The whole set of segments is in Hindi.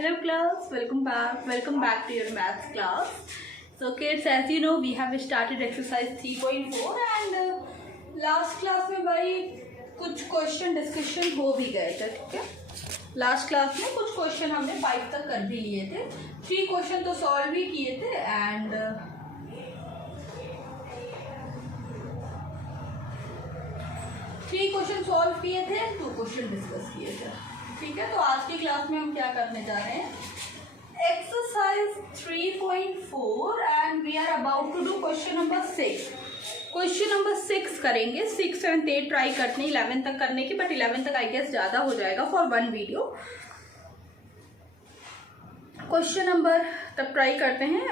Hello class, welcome back to your maths class. So kids, as you know, we have started exercise 3.4 and last class में भाई कुछ क्वेश्चन डिस्कशन हो भी गए थे, ठीक है। लास्ट क्लास में कुछ क्वेश्चन हमने 5 तक कर भी लिए थे, 3 क्वेश्चन तो सॉल्व भी किए थे एंड 3 क्वेश्चन सॉल्व किए थे, 2 क्वेश्चन डिस्कस किए थे, ठीक है। तो आज की क्लास में हम क्या करने जा रहे हैं, exercise 3.4 and we are about to do question number 6। Question number 6 करेंगे, 6, 7, 8 ट्राई करते हैं 11 तक करने की, बट 11 तक आई गेस ज़्यादा हो जाएगा for one video. Question number तक ट्राई करते हैं,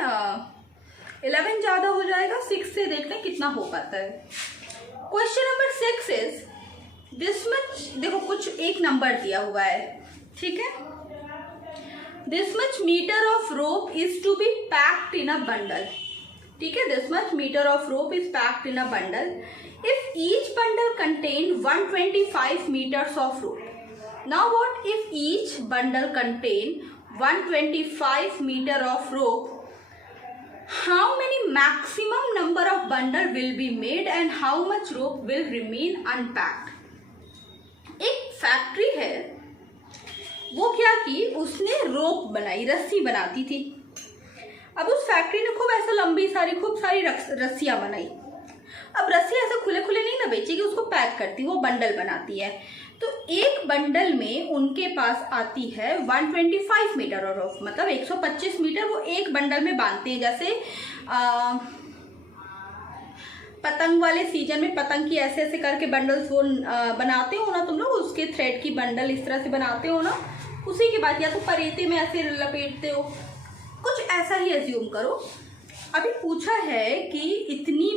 11 ज़्यादा हो जाएगा, 6 से देखते हैं कितना हो पाता है। Question number 6 is this much, देखो कुछ एक नंबर दिया हुआ है, ठीक है। This much meter of rope is to be packed in a bundle, ठीक है। This much meter of rope is packed in a bundle if each bundle contain 125 meters of rope. Now what if each bundle contain 125 meter of rope, how many maximum number of bundle will be made and how much rope will remain unpacked। एक फैक्ट्री है, वो क्या की, उसने रोप बनाई, रस्सी बनाती थी। अब उस फैक्ट्री ने खूब ऐसा खूब सारी रस्सियां बनाई। अब रस्सी ऐसे खुले खुले नहीं ना बेचेगी, उसको पैक करती, वो बंडल बनाती है। तो एक बंडल में उनके पास आती है 125 मीटर और रोप, मतलब 125 मीटर वो एक बंडल में बांधते हैं। जैसे पतंग वाले सीजन में पतंग की ऐसे ऐसे करके बंडल्स वो बनाते हो ना तुम लोग, उसके थ्रेड की बंडल इस तरह से बनाते हो ना, उसी की बात। या तो परेते में ऐसे लपेटते हो, कुछ ऐसा ही एज्यूम करो। अभी पूछा है कि इतनी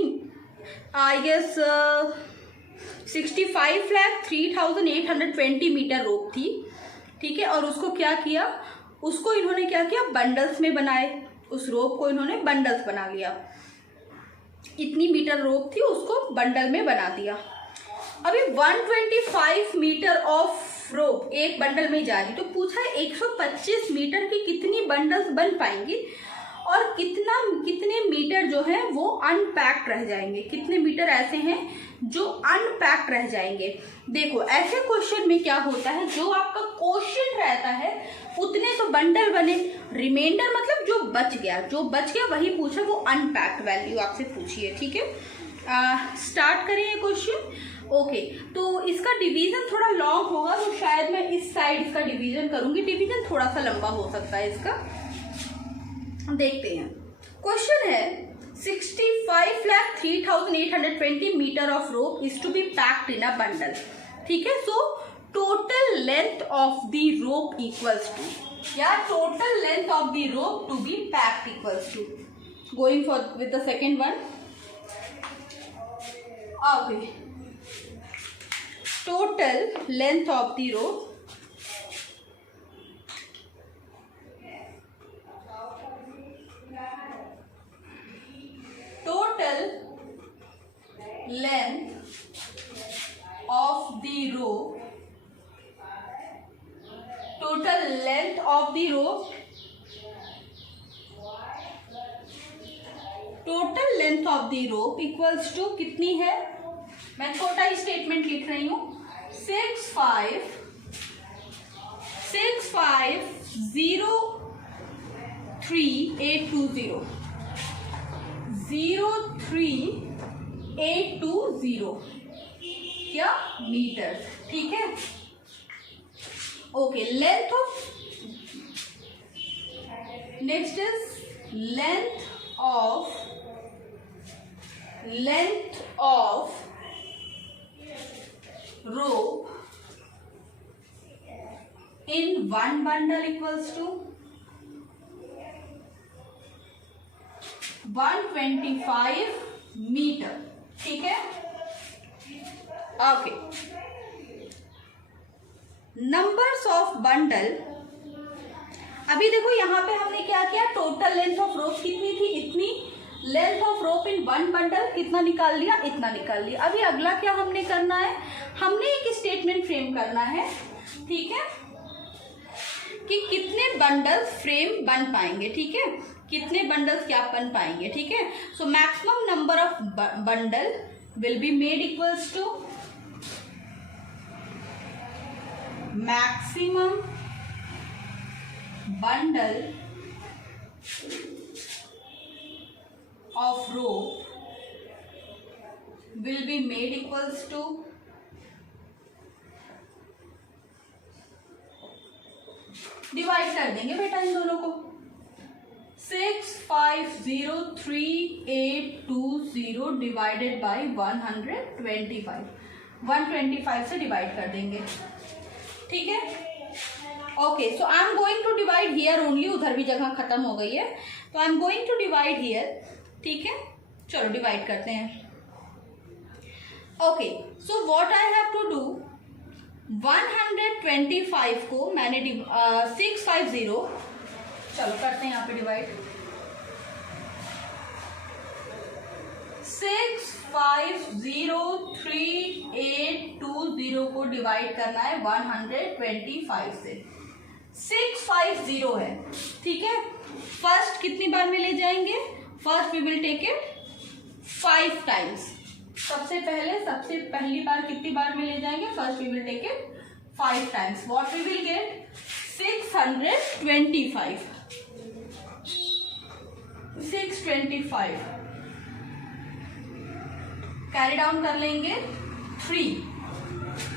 आई गेस 65,03,820 मीटर रोप थी, ठीक है। और उसको क्या किया, उसको इन्होंने क्या किया, बंडल्स में बनाए। उस रोप को इन्होंने बंडल्स बना लिया, इतनी मीटर रोप थी उसको बंडल में बना दिया। अभी 125 मीटर ऑफ रोप एक बंडल में जा रही, तो पूछा है 125 मीटर की कितनी बंडल्स बन पाएंगी और कितने मीटर जो है वो अनपैक्ड रह जाएंगे, कितने मीटर ऐसे हैं जो अनपैक्ड रह जाएंगे। देखो ऐसे क्वेश्चन में क्या होता है, जो आपका क्वेश्चन रहता है उतने तो बंडल बने, रिमाइंडर मतलब जो बच गया वही पूछा, वो अनपैक्ड वैल्यू आपसे पूछी है, ठीक है। स्टार्ट करें ये क्वेश्चन। ओके, तो इसका डिवीजन थोड़ा लॉन्ग होगा, तो शायद मैं इस साइड इसका डिवीजन करूंगी, डिवीजन थोड़ा सा लंबा हो सकता है इसका। देखते हैं, क्वेश्चन है 65,03,820 metre of rope is to be packed in a bundle, ठीक है। So total length of the rope equals to, या total length of the rope to be packed equals to, going for with the second one. Okay, total length of the rope total length of the rope equals to कितनी है, मैं छोटा ही स्टेटमेंट लिख रही हूं, 65,03,820 03820 क्या मीटर, ठीक है। Okay, length of, next is length of rope in one bundle equals to 125 meter, ठीक है। Okay, numbers of bundle. अभी देखो यहाँ पे हमने क्या किया, टोटल लेंथ ऑफ रोप कितनी थी, इतनी। Length of rope in one bundle कितना निकाल लिया, इतना निकाल लिया। अभी अगला क्या हमने करना है, हमने एक स्टेटमेंट फ्रेम करना है, ठीक है, कि कितने बंडल्स फ्रेम बन पाएंगे, ठीक है, कितने बंडल्स क्या बन पाएंगे, ठीक है। So maximum number of bundle will be made equals to maximum bundle of rope will be made equals to divide कर देंगे बेटा इन दोनों को 6503820 डिवाइडेड बाय 125 से डिवाइड कर देंगे, ठीक है। Okay, so I am going to divide here only, उधर भी जगह खत्म हो गई है, तो I am going to divide here, ठीक है। चलो डिवाइड करते हैं। Okay, so what I have to do, 125 को मैंने 650, चलो करते हैं यहाँ पे डिवाइड, 6503820 को डिवाइड करना है 125 से। 650 है, ठीक है। फर्स्ट कितनी बार में ले जाएंगे, first we will take it 5 times. सबसे पहली बार कितनी बार में ले जाएंगे, first we will take it 5 times. What we will get 625 carry down कर लेंगे 3।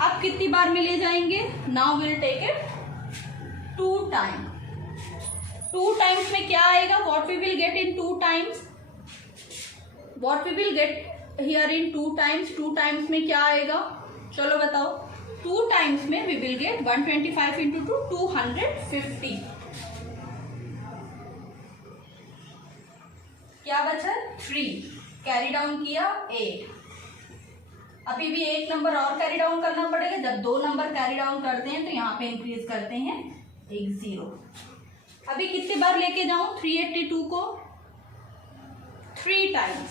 अब कितनी बार में ले जाएंगे, now will take it 2 time. 2 times में क्या आएगा, what we will get in 2 times, what we will get here in 2 times. 2 times में क्या आएगा, चलो बताओ। 2 टाइम्स में वी विल गेट 125 इंटू 2 250, क्या बचा 3, कैरी डाउन किया 8। अभी भी एक नंबर और कैरी डाउन करना पड़ेगा, जब 2 नंबर कैरी डाउन करते हैं तो यहाँ पे इंक्रीज करते हैं एक 0। अभी कितने बार लेके जाऊं 382 को, 3 टाइम्स,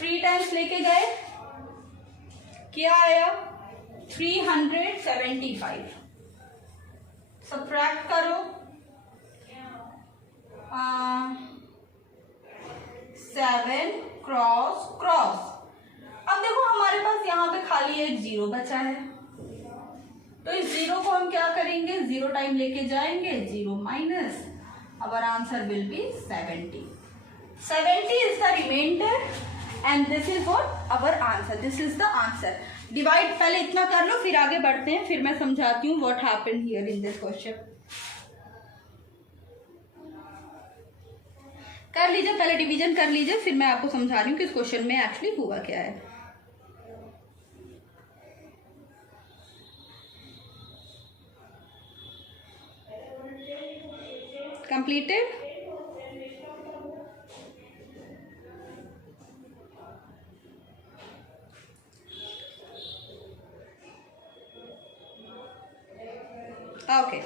3 टाइम्स लेके गए, क्या आया 375। सबट्रैक्ट करो, 7 क्रॉस क्रॉस। अब देखो हमारे पास यहाँ पे खाली एक 0 बचा है, तो इस 0 को हम क्या करेंगे, 0 टाइम लेके जाएंगे, 0 minus, our answer will be 70. 70 is the remainder and this is what our answer. This is the answer. Divide पहले इतना कर लो, फिर आगे बढ़ते हैं, फिर मैं समझाती हूँ what happened here in this question. कर लीजिए, पहले डिवीजन कर लीजिए, फिर मैं आपको समझा रही हूँ कि इस क्वेश्चन में एक्चुअली हुआ क्या है। Completed? Okay.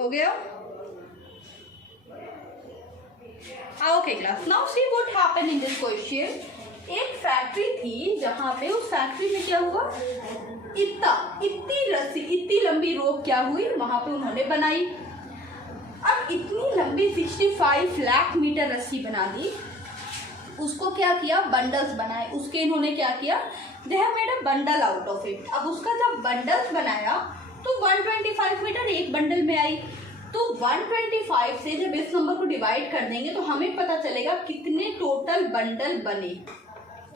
हो गया। Okay class, now see what happened in this question. एक फैक्ट्री थी जहां पे उस फैक्ट्री में क्या हुआ, इतनी लंबी रोप क्या हुई वहां पे उन्होंने बनाई। अब इतनी लंबी 65 लाख मीटर रस्सी बना दी, उसको क्या किया, बंडल्स बनाए। उसके इन्होंने क्या किया, they have made a bundle out of it. अब उसका जब बंडल्स बनाया तो 125 मीटर एक बंडल में आई, तो 125 से जब इस नंबर को डिवाइड कर देंगे तो हमें पता चलेगा कितने टोटल बंडल बने।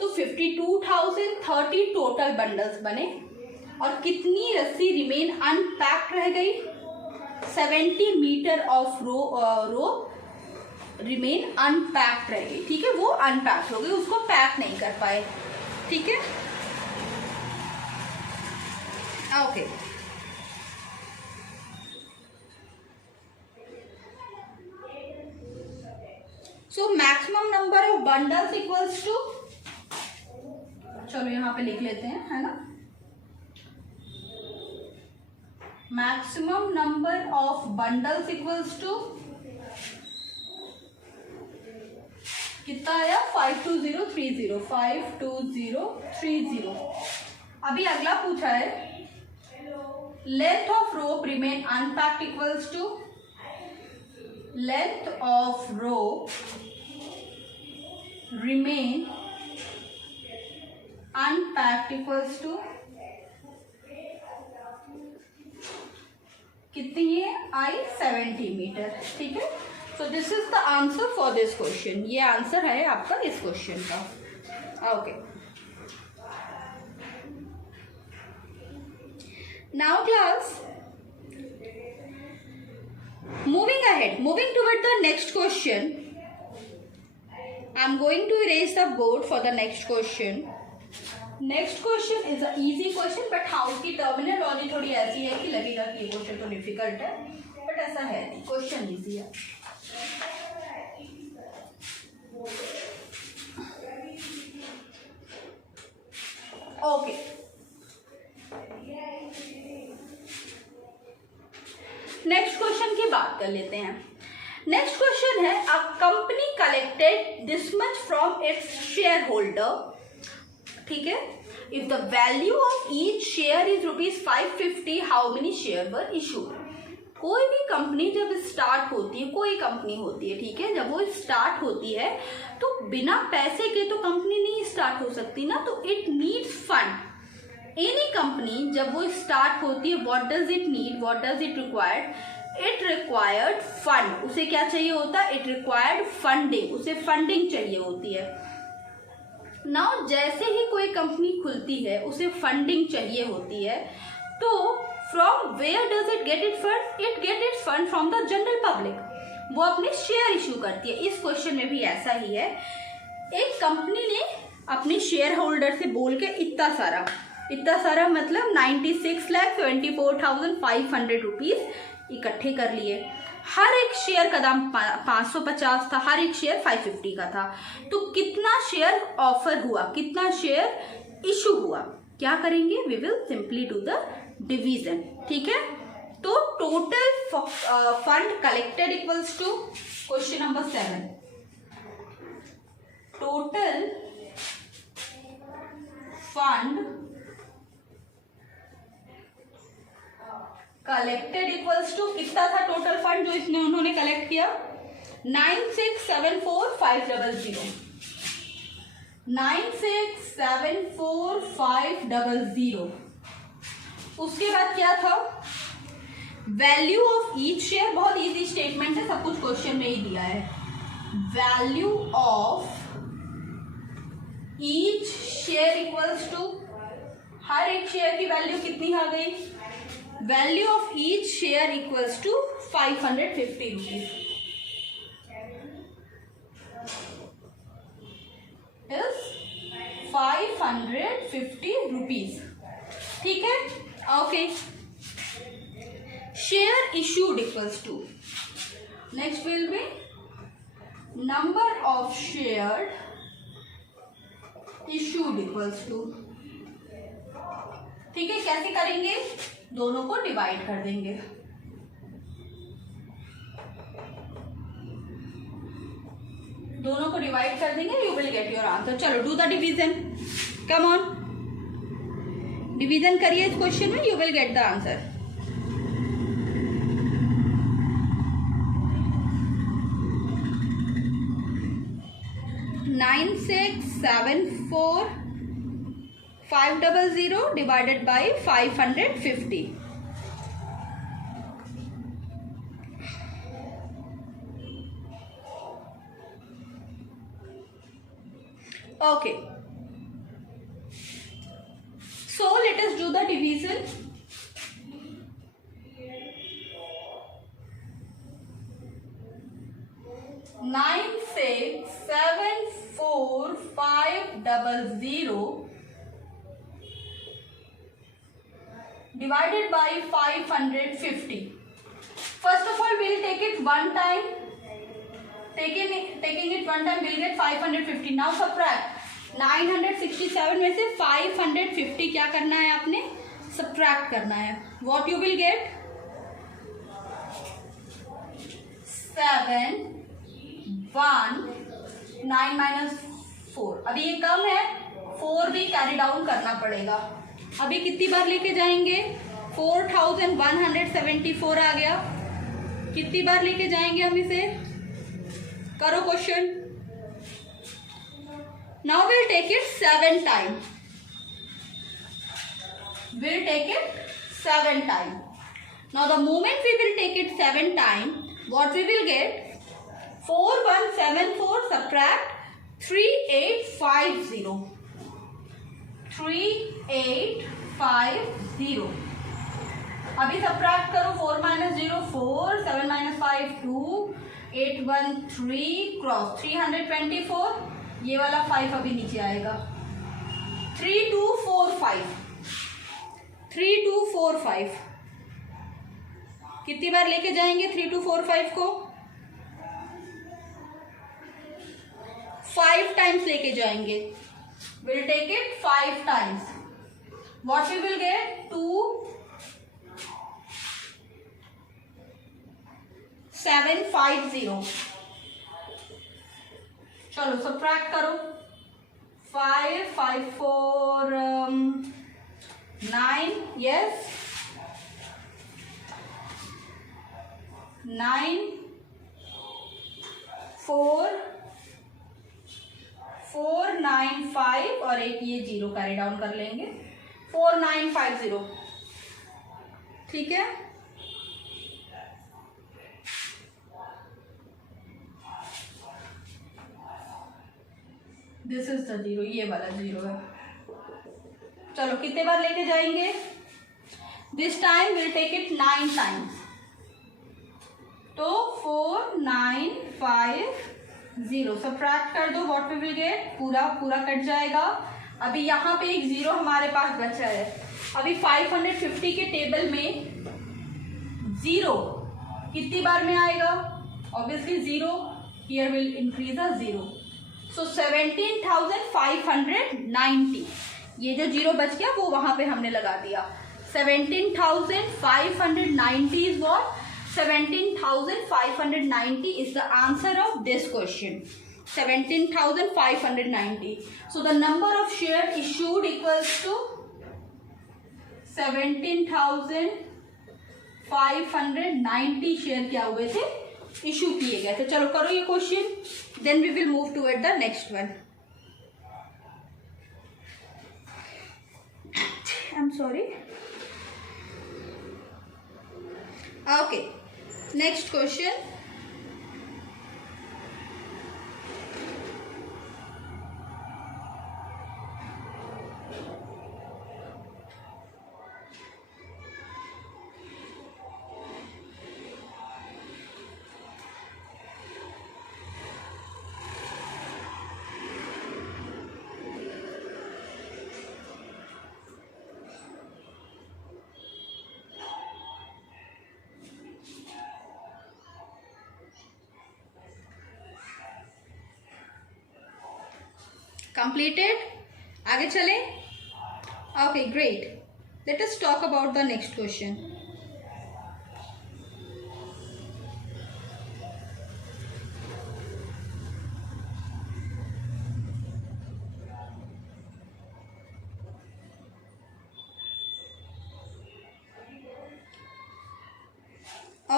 तो 52,030 टोटल बंडल्स बने और कितनी रस्सी रिमेन अनपैक्ड रह गई, 70 meter of rope remain unpacked रह गई, ठीक है, वो अनपैक्ड हो गई, उसको पैक नहीं कर पाए, ठीक है। Okay, so maximum number of bundles equals to, चलो यहाँ पे लिख लेते हैं, है ना, maximum number of bundles equals to कितना आया 52030, 52030। अभी अगला पूछा है length of rope remain unpacked equals to, length of rope remain unpacked equals to कितनी है आई 70 मीटर। ठीक है, so this is the answer for this question. ये आंसर है आपका इस क्वेश्चन का। Okay, now class moving ahead, moving toward the next question, I'm going to erase the board for the next question. Next question is a easy question, but हाँ उसकी टर्मिनोलॉजी थोड़ी ऐसी है कि लगेगा कि ये क्वेश्चन तो डिफिकल्ट है, बट ऐसा है नहीं, क्वेश्चन इजी है। ओके, नेक्स्ट क्वेश्चन की बात कर लेते हैं। नेक्स्ट क्वेश्चन है a company collected this much from its share holder. ठीक है, if the value of each share is ₹550, how many share were issued. कोई भी कंपनी जब स्टार्ट होती है, कोई कंपनी होती है, ठीक है, जब वो स्टार्ट होती है तो बिना पैसे के तो कंपनी नहीं स्टार्ट हो सकती ना, तो it needs fund. Any company जब वो स्टार्ट होती है, what does it need, what does it required, it required fund. उसे क्या चाहिए होता है, इट रिक्वायर्ड फंडिंग, उसे फंडिंग चाहिए होती है। नाउ जैसे ही कोई कंपनी खुलती है उसे फंडिंग चाहिए होती है, तो from where does it get it fund, it get it fund from the general public. वो अपने शेयर इशू करती है। इस क्वेश्चन में भी ऐसा ही है, एक कंपनी ने अपने शेयर होल्डर से बोल के इतना सारा मतलब 96,74,500 रुपीज इकट्ठे कर लिए। हर एक शेयर का दाम 550 था, हर एक शेयर 550 का था। तो कितना शेयर ऑफर हुआ, कितना शेयर इशू हुआ, क्या करेंगे, we will simply do the division. ठीक है, तो total fund collected equals to question number 7, total fund collected equals to कितना था टोटल फंड जो इसने उन्होंने कलेक्ट किया, 96,74,500, 96,74,500। उसके बाद क्या था, वैल्यू ऑफ ईच शेयर, बहुत इजी स्टेटमेंट है, सब कुछ क्वेश्चन में ही दिया है। Value of each share equals to, हर एक शेयर की वैल्यू कितनी आ गई, value of each share equals to 550 rupees, is 550 rupees. ठीक है, okay, share issued equals to, next will be number of share issued equals to. ठीक है, कैसे करेंगे, दोनों को डिवाइड कर देंगे, दोनों को डिवाइड कर देंगे, you will get your answer. चलो do the division, come on, division करिए इस क्वेश्चन में, you will get the answer. Nine 96,74,500 divided by 550. Okay. So let us do the division. Nine six seven 4,500 divided by 550. First of all, we'll take it one time. taking it one time we'll get 550. Now subtract 967 में से 550 क्या करना है आपने, subtract करना है. What you will get? 7 1 9 minus 4. अभी ये कम है, 4 भी कैरी डाउन करना पड़ेगा. अभी कितनी बार लेके जाएंगे, 4174 आ गया. कितनी बार लेके जाएंगे हम इसे, करो question. Now will take it 7 time. We'll take it 7 times. Now the moment we will take it 7 times, what we will get? 4174 subtract 3850. 3850. अभी subtract करो. 4 minus 0 4, 7 minus 5 2, 8 1 3 cross 324. ये वाला 5 अभी नीचे आएगा. 3245. 3245 कितनी बार लेके जाएंगे 3245 को, 5 टाइम्स लेके जाएंगे. Will take it 5 times. What we will get, 2750. चलो सब्ट्रैक्ट करो. 5 5 4 9, yes, 9 4 4 9 5 और एक ये 0 कैरी डाउन कर लेंगे. 4950. ठीक है. This is the 0. ये वाला 0 है. चलो कितने बार लेके जाएंगे, this time will take it 9 times. तो 4950 सब्ट्रैक्ट कर दो. व्हाट वी विल गेट, पूरा पूरा कट जाएगा. अभी यहाँ पे एक 0 हमारे पास बचा है. अभी 550 के टेबल में 0 कितनी बार में आएगा, obviously 0. Here will increase a 0. सो 17,590. ये जो 0 बच गया वो वहां पे हमने लगा दिया. 17,590 is what, 17,590 is the answer of this question. 17,590. So the number of shares issued equals to 17,590 share क्या हुए थे, इशू किए गए थे. चलो करो ये question, then we will move toward the next one. I'm sorry. Okay, next question. Completed. आगे चलें. Okay, great. Let us talk about the next question.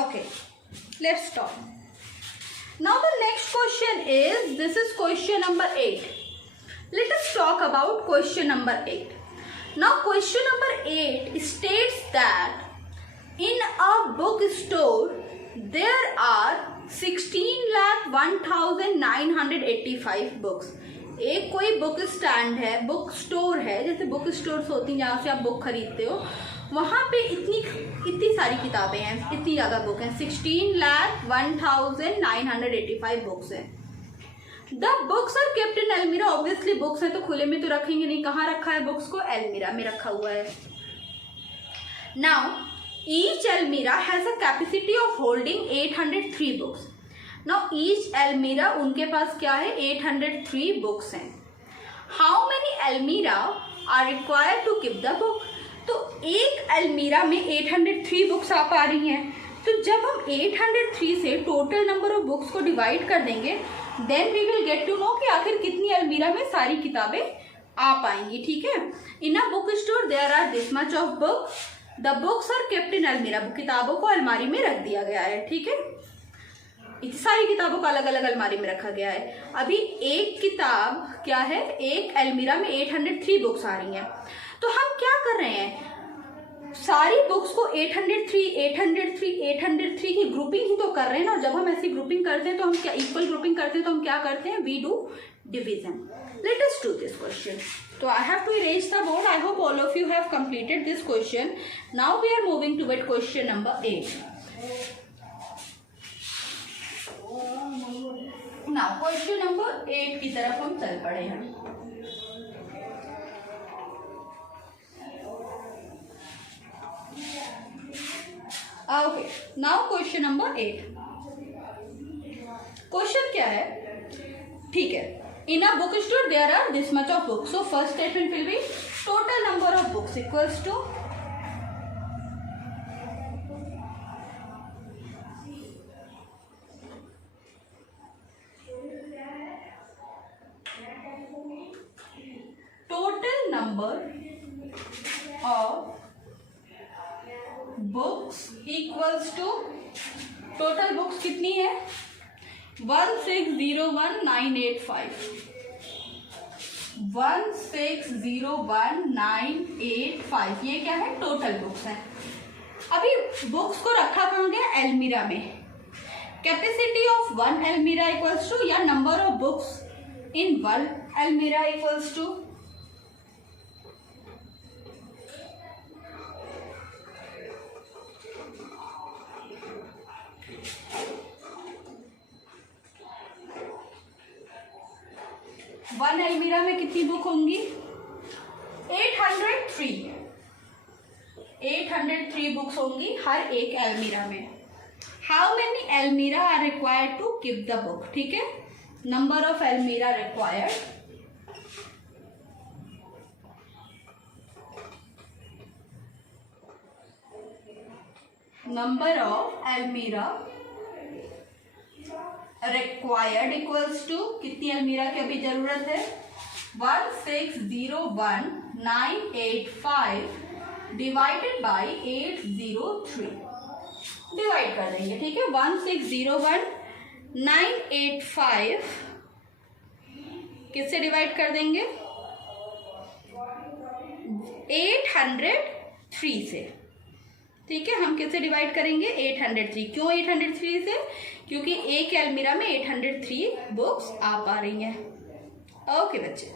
Okay, let's talk. Now the next question is, this is question number 8. Let us talk about question number 8. Now question number 8 states that in a bookstore there are 16,01,985 books. एक कोई बुक स्टैंड है, बुक स्टोर है, जैसे बुक स्टोर्स होती हैं जहाँ से आप बुक खरीदते हो, वहाँ पे इतनी सारी किताबें हैं, इतनी ज़्यादा बुक हैं, 16,01,985 बुक्स हैं. The books are kept in almirah. Obviously books हैं तो खुले में तो रखेंगे नहीं. कहाँ रखा है बुक्स को, अलमीरा में रखा हुआ है. Now each almirah has a capacity of holding 803 books. Now each almirah, उनके पास क्या है, 803 बुक्स हैं. How many almirah are required to keep the book. तो एक एल्मीरा में 803 बुक्स आ पा रही हैं. तो जब हम 803 से टोटल नंबर ऑफ बुक्स को डिवाइड कर देंगे, then we will get to know कि आखिर कितनी अलमीरा में सारी किताबें आ पाएंगी. ठीक है. In a book store there are this much of book, the books are kept in almirah. किताबों को अलमारी में रख दिया गया है. ठीक है. इतनी सारी किताबों को अलग अलग अलमारी में रखा गया है. अभी एक किताब क्या है, एक अलमीरा में 803 बुक्स आ रही हैं. तो हम क्या कर रहे हैं, सारी बुक्स को 803 की ग्रुपिंग ही तो कर रहे हैं ना. जब हम ऐसी ग्रुपिंग करते हैं तो हम क्या, इक्वल ग्रुपिंग करते हैं तो हम क्या करते हैं, we do division. Let us do this question. So I have to erase the board. I hope all of you have completed this question. Now we are moving toward question number 8. Now question number 8 की तरफ हम चल पड़े हैं. Okay. Now question number 8. Question क्या है, ठीक है. In a bookstore there are this much of books. So first statement will be total number of books equals to total number of books equals to total books कितनी है, 1601985. 1601985 ये क्या है, टोटल बुक्स है. अभी बुक्स को रखा कहाँ गया, एल्मीरा में. Capacity of one almirah equals to, या number of books in one almirah equals to one almirah में कितनी बुक होंगी, 803 बुक्स होंगी हर एक एल्मीरा में. How many almirah are required to keep the book. ठीक है. Number of almirah required, number of almirah required equals to, कितनी अलमीरा की अभी जरूरत है, 1601985 डिवाइडेड बाई 803. डिवाइड कर देंगे. ठीक है. 1601985 किससे डिवाइड कर देंगे, 803 से. ठीक है. हम किससे डिवाइड करेंगे, 803. क्यों 803 से, क्योंकि एक अलमीरा में 803 बुक्स आ पा रही हैं. ओके बच्चे,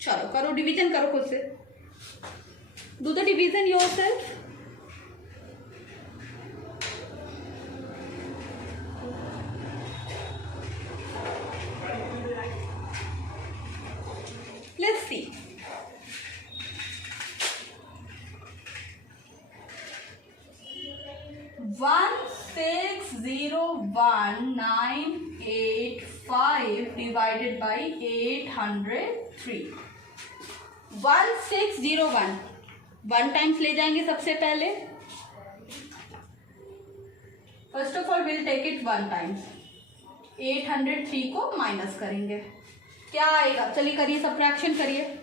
चलो करो डिवीजन, करो खुद से. Do the division yourself. Let's see. One 1601985 divided by 803. 1601 one times ले जाएंगे सबसे पहले. First of all will take it one times. 803 को माइनस करेंगे, क्या आएगा, चलिए करिए, सब्ट्रैक्शन करिए.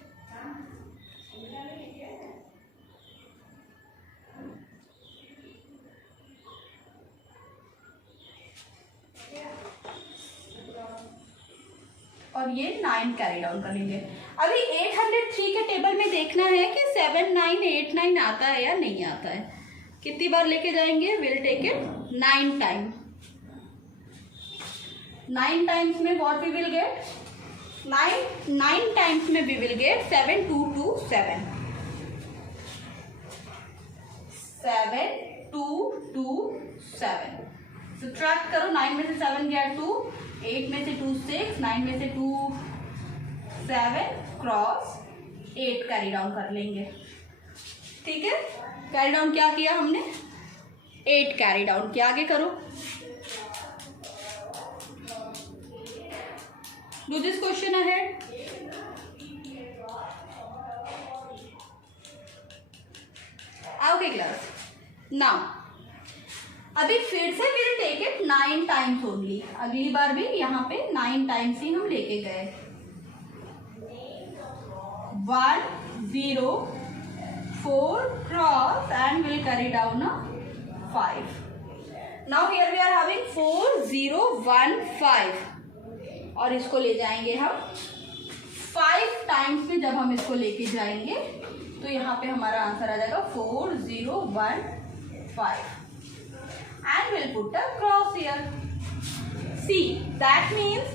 और ये 9 कैरी डाउन कर लेंगे. अभी 803 के टेबल में देखना है कि 7989 आता है या नहीं आता है. कितनी बार लेके जाएंगे, will take it 9 time. 9 times में what we will get, 9 times में वी विल गेट 7227. 7227. सब्ट्रैक्ट करो. 9 में से 7 गया 2, 8 में से 2 6, 9 में से 2 7, क्रॉस 8 कैरी डाउन कर लेंगे. ठीक है. कैरी डाउन क्या किया हमने, 8 कैरी डाउन किया. आगे करो. Do this question ahead. Okay class. Now अभी फिर से we'll take it 9 times only. अगली बार भी यहाँ पे 9 times ही हम लेके गए. 1 0 4 cross and we'll carry down a 5. Now here we are having 4 0 1 5 और इसको ले जाएंगे हम 5 times में. जब हम इसको लेके जाएंगे तो यहाँ पे हमारा आंसर आ जाएगा 4 0 1 5 and we'll put a cross here. See, that means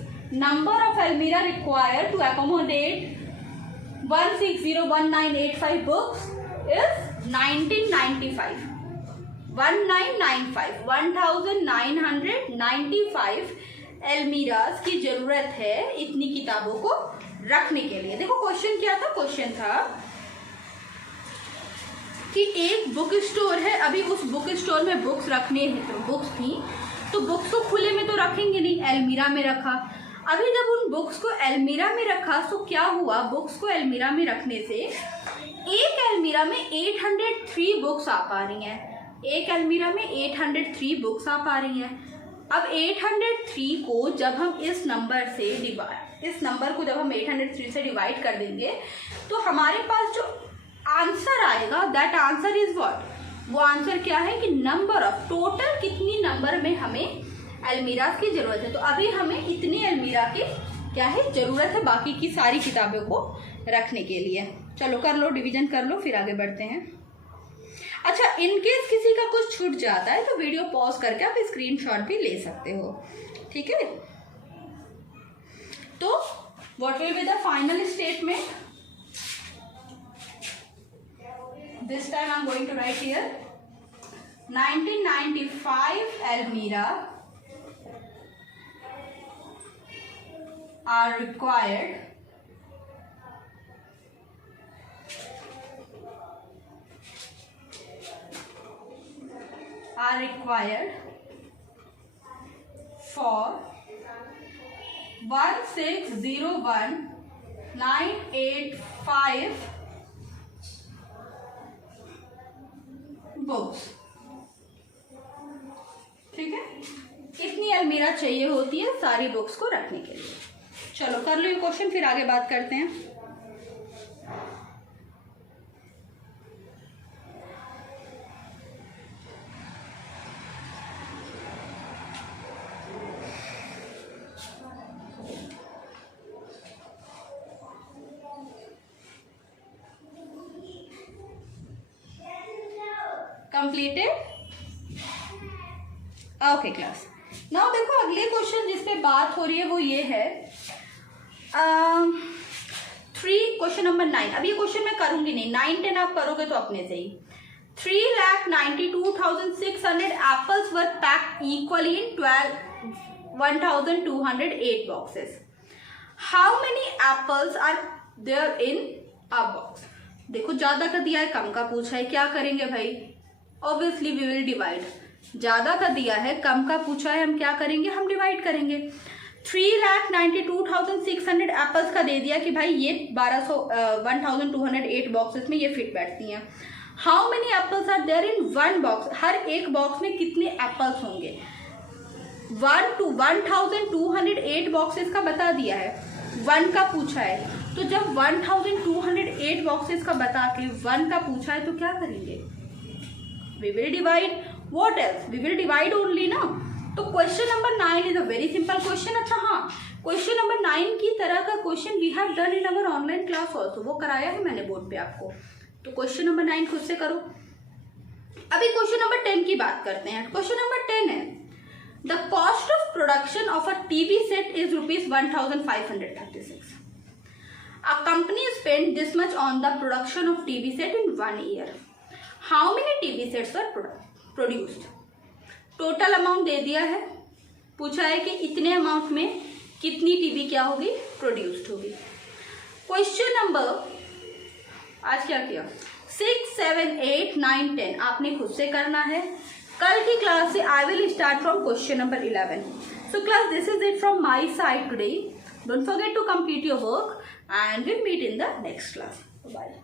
number of Almira required to accommodate 1601985 books is 1995. 1995 1995 एल्मीराज की जरूरत है इतनी किताबों को रखने के लिए. देखो क्वेश्चन क्या था. क्वेश्चन था कि एक बुक स्टोर है. अभी उस बुक स्टोर में बुक्स रखने बुक्स थी तो बुक्स को खुले में तो रखेंगे नहीं, एल्मीरा में रखा. अभी जब उन बुक्स को एल्मीरा में रखा तो क्या हुआ, बुक्स को एल्मीरा में रखने से एक एल्मीरा में 803 बुक्स आ पा रही हैं. एक एल्मीरा में 803 बुक्स आ पा रही हैं. अब 803 को जब हम इस नंबर को जब हम 803 से डिवाइड कर देंगे तो हमारे पास जो आंसर आएगा दैट आंसर इज व्हाट. वो आंसर क्या है कि नंबर ऑफ टोटल कितनी नंबर में हमें अलमीराज की जरूरत है. तो अभी हमें इतनी अलमीरा की क्या है जरूरत है बाकी की सारी किताबों को रखने के लिए. चलो कर लो, डिवीजन कर लो, फिर आगे बढ़ते हैं. अच्छा, इनकेस किसी का कुछ छूट जाता है तो वीडियो पॉज करके आप स्क्रीनशॉट भी ले सकते हो. ठीक है. तो what will be the final statement. This time I'm going to write here 1995 Almira are required for 1601985 books. ठीक है. कितनी अलमीरा चाहिए होती है सारी बुक्स को रखने के लिए. चलो कर लो ये क्वेश्चन, फिर आगे बात करते हैं. कंप्लीटेड. Okay class. नाउ देखो अगले क्वेश्चन जिस पे बात हो रही है वो ये है 3 क्वेश्चन नंबर 9. अब ये क्वेश्चन मैं करूंगी नहीं, 9 10 आप करोगे तो अपने से ही. 3,92,600 apples were packed equally in 1,208 boxes. How many apples are there in a box. देखो ज्यादा का दिया है, कम का पूछा है, क्या करेंगे भाई. Obviously we will divide. ज्यादा का दिया है, कम का पूछा है, हम क्या करेंगे, हम डिवाइड करेंगे. 3,92,600 एप्पल्स का दे दिया कि भाई ये 1,208 बॉक्सेस में ये फिट बैठती हैं. How many apples are there in one box. हर एक बॉक्स में कितने एप्पल्स होंगे. 1,208 बॉक्सेस का बता दिया है, 1 का पूछा है. तो जब 1,208 बॉक्सेस का बता के 1 का पूछा है तो क्या करेंगे, we will divide. what else, we will divide only ना. तो question number 9 is a very simple question. अच्छा हाँ, क्वेश्चन नंबर 9 की तरह का question we have done in our online class also. वो कराया है मैंने बोर्ड पे आपको. तो क्वेश्चन नंबर 9 खुद से करो. अभी क्वेश्चन नंबर 10 की बात करते हैं. क्वेश्चन नंबर 10 है the cost of production of a TV set is ₹1,536. A company spend this much on the production of TV set in 1 year. How many TV sets were produced. Total amount दे दिया है, पूछा है कि इतने अमाउंट में कितनी टीवी क्या होगी, प्रोड्यूस्ड होगी. क्वेश्चन नंबर आज क्या किया 6 7 8 9 10 आपने खुद से करना है. कल की क्लास से I will start from question number 11. So class this is it from my side today. Don't forget to complete your work and we'll meet in the next class. Bye.